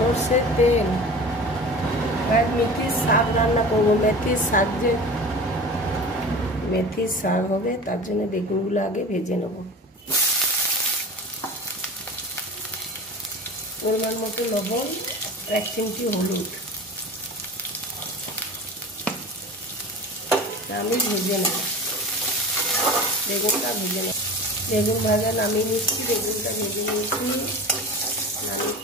সর্ষের তেল, মেথির শাক রান্না করবো। মেথির শাক হবে, তার জন্য বেগুনগুলো আগে ভেজে নেব। পরিমাণ মতো লবণ, 1 চিমটি হলুদ, আমি ভেজে নেব। বেগুনটা ভেজে নেব। বেগুন ভাজা নামিয়ে নিচ্ছি। বেগুনটা ভেজে নিয়েছি। নামিয়ে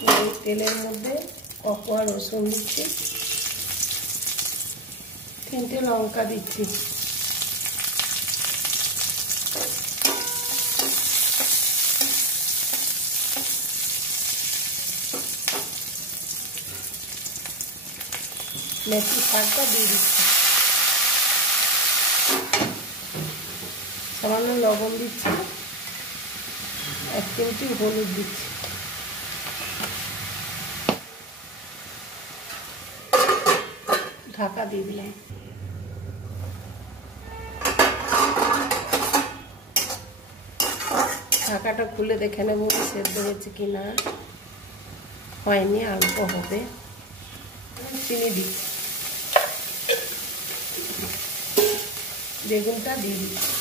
তেলের মধ্যে কপা রসুন দিচ্ছি, 3টে লঙ্কা দিচ্ছি, মেথি শাকটা দিয়ে দিচ্ছি, সামান্য লবণ দিচ্ছি, 1 চিমটি হলুদ দিচ্ছি, ঢাকা দিয়ে দিলাম। ঢাকাটা খুলে দেখে নেব সেদ্ধ হয়েছে কিনা। হয়নি, অল্প হবে। চিনি দিচ্ছি, বেগুনটা দিয়ে দিচ্ছি,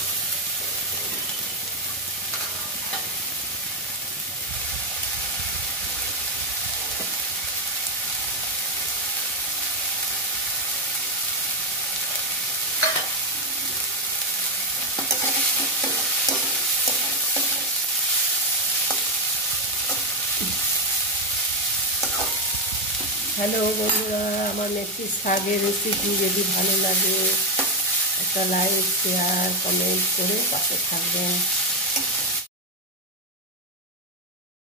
হ্যালো বন্ধুরা, আমার মেথির শাকের রেসিপি যদি ভালো লাগে একটা লাইক, শেয়ার, কমেন্ট করে পাশে থাকবেন।